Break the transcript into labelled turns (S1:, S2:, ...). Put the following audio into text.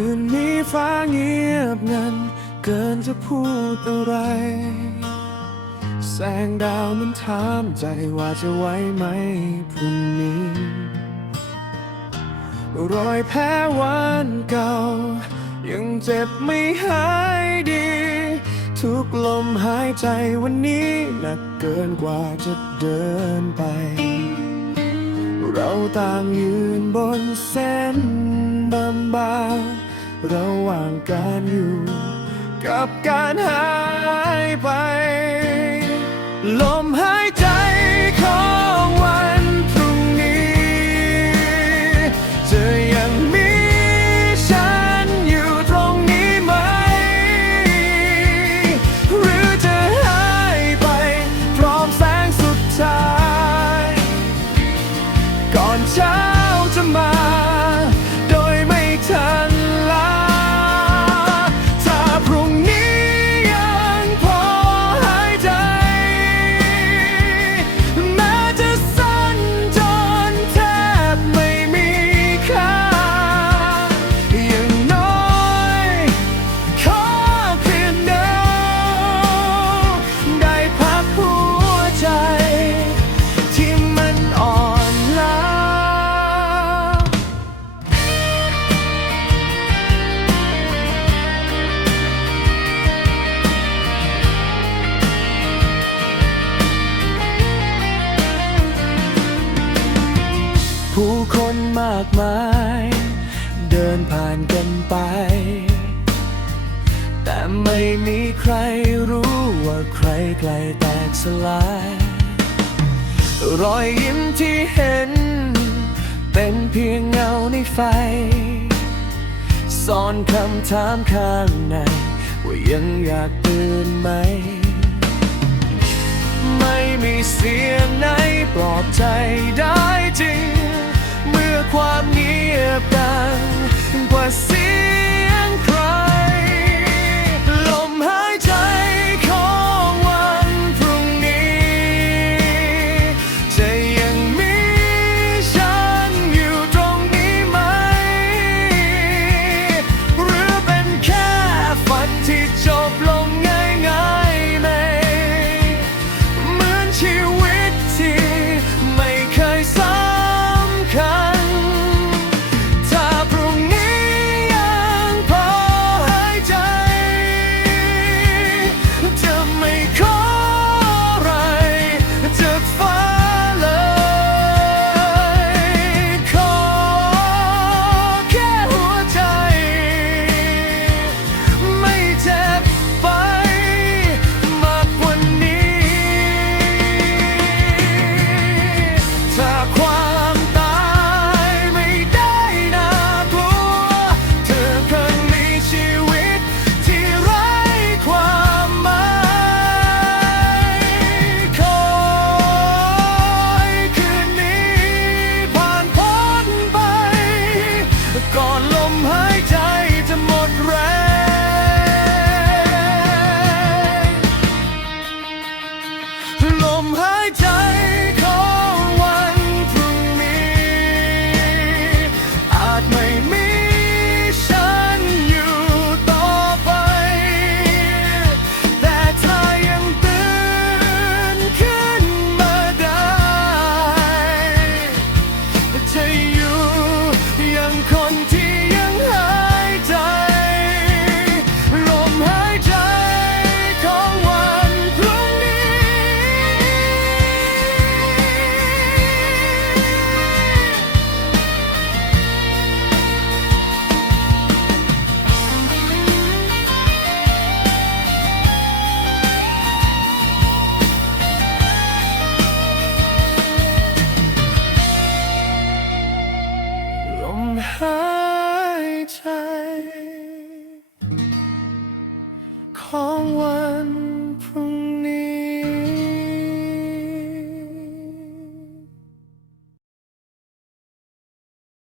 S1: ืนนี้ฟ้าเงียบงัน เกินจะพูดอะไร แสงดาวมันถามใจว่าจะไหวไหมพรุ่งนี้ รอยแผลวันเก่า ยังเจ็บไม่หายดี ทุกลมหายใจวันนี้หนักเกินกว่าจะเดินไป เราต่างยืนบนเส้นบางๆ ระหว่างการอยู่ กับการหายไป ลมห ผู้คนมากมาย เดินผ่านกันไป แต่ไม่มีใครรู้ว่าใครใกล้แตกสลาย รอยยิ้มที่เห็น เป็นเพียงเงาในไฟซ่อนคำถามข้างใน ว่ายังอยากตื่นไหม ไม่มีเสียงไหนปลอบใจได้จริง ความเงียบดังกว่าเสีย ลมหายใจจะหมดแรงลมหายใจของวันพรุ่งนี้ อาจไม่มีฉันอยู่ต่อไป แต่ถ้ายังตื่นขึ้นมาได้จะอยู่ยังคนที่